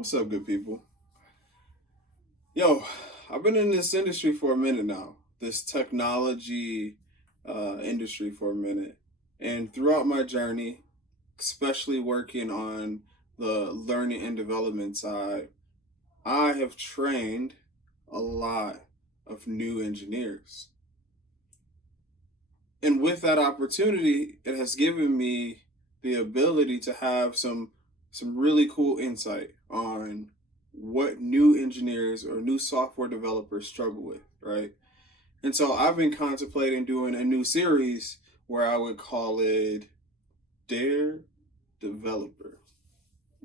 What's up, good people? Yo, I've been in this industry for a minute now, this technology industry for a minute. And throughout my journey, especially working on the learning and development side, I have trained a lot of new engineers. And with that opportunity, it has given me the ability to have some really cool insight on what new engineers or new software developers struggle with, right? And so I've been contemplating doing a new series where I would call it Dear Developer.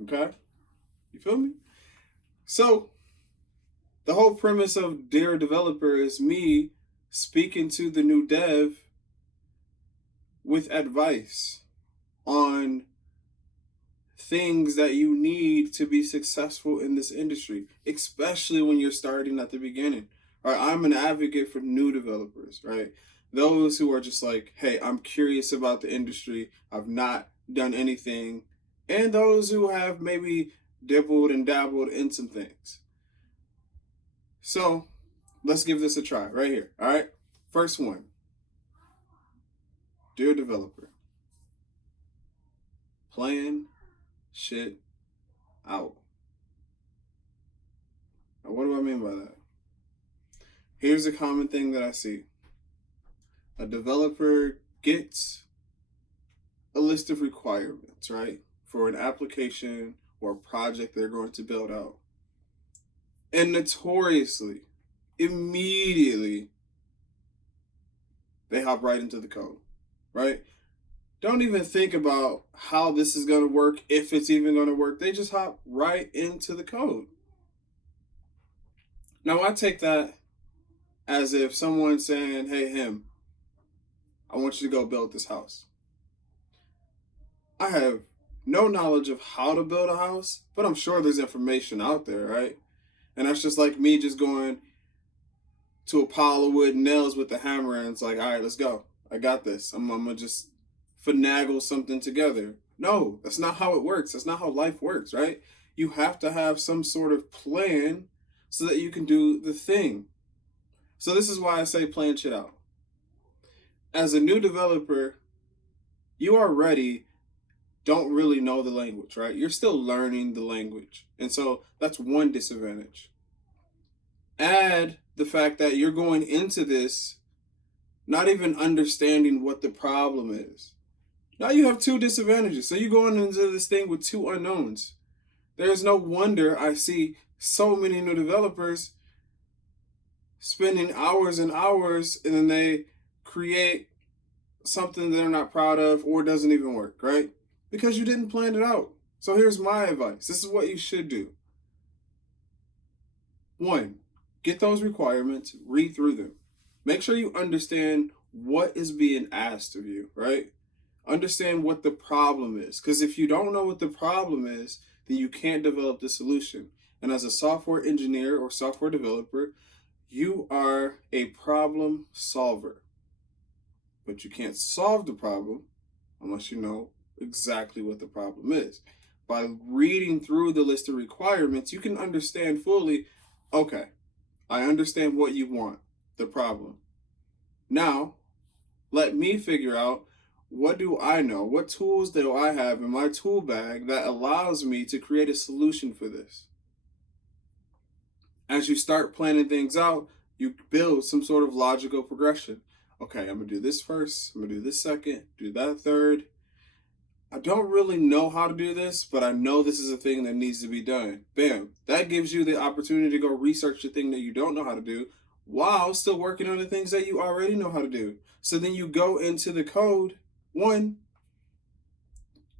Okay? You feel me? So the whole premise of Dear Developer is me speaking to the new dev with advice on things that you need to be successful in this industry, especially when you're starting at the beginning. Right? I'm an advocate for new developers, right? Those who are just like, hey, I'm curious about the industry, I've not done anything, and those who have maybe dibbled and dabbled in some things. So let's give this a try right here. All right. First one. Dear developer, plan shit out. Now, what do I mean by that? Here's a common thing that I see. A developer gets a list of requirements, right? For an application or a project they're going to build out. And notoriously, immediately, they hop right into the code, right? Don't even think about how this is going to work, if it's even going to work. They just hop right into the code. Now, I take that as if someone's saying, hey, I want you to go build this house. I have no knowledge of how to build a house, but I'm sure there's information out there, right? And that's just like me just going to a pile of wood and nails with a hammer and it's like, all right, let's go. I got this. I'm going to just finagle something together. No, that's not how it works. That's not how life works, right? You have to have some sort of plan so that you can do the thing. So this is why I say plan shit out. As a new developer, you already don't really know the language, right? You're still learning the language. And so that's one disadvantage. Add the fact that you're going into this not even understanding what the problem is. Now you have two disadvantages. So you're going into this thing with two unknowns. There's no wonder I see so many new developers spending hours and hours and then they create something they're not proud of or doesn't even work, right? Because you didn't plan it out. So here's my advice. This is what you should do. One, get those requirements, read through them. Make sure you understand what is being asked of you, right? Understand what the problem is. Because if you don't know what the problem is, then you can't develop the solution. And as a software engineer or software developer, you are a problem solver. But you can't solve the problem unless you know exactly what the problem is. By reading through the list of requirements, you can understand fully, okay, I understand what you want, the problem. Now, let me figure out, what do I know? What tools do I have in my tool bag that allows me to create a solution for this? As you start planning things out, you build some sort of logical progression. Okay, I'm going to do this first, I'm going to do this second, do that third. I don't really know how to do this, but I know this is a thing that needs to be done. Bam. That gives you the opportunity to go research the thing that you don't know how to do while still working on the things that you already know how to do. So then you go into the code, one,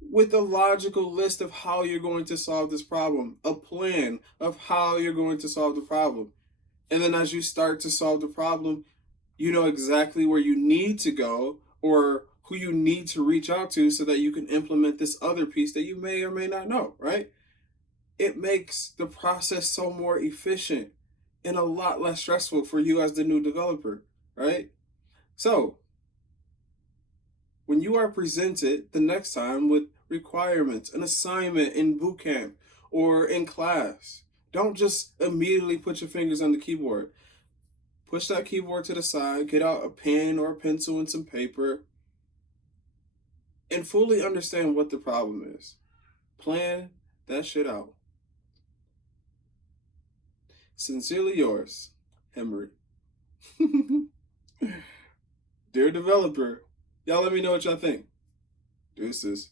with a logical list of how you're going to solve this problem, a plan of how you're going to solve the problem. And then as you start to solve the problem, you know exactly where you need to go or who you need to reach out to so that you can implement this other piece that you may or may not know, right? It makes the process so more efficient and a lot less stressful for you as the new developer, right? So, when you are presented the next time with requirements, an assignment in bootcamp, or in class. Don't just immediately put your fingers on the keyboard. Push that keyboard to the side, get out a pen or a pencil and some paper, and fully understand what the problem is. Plan that shit out. Sincerely yours, Henry. Dear developer, y'all let me know what y'all think. Deuces.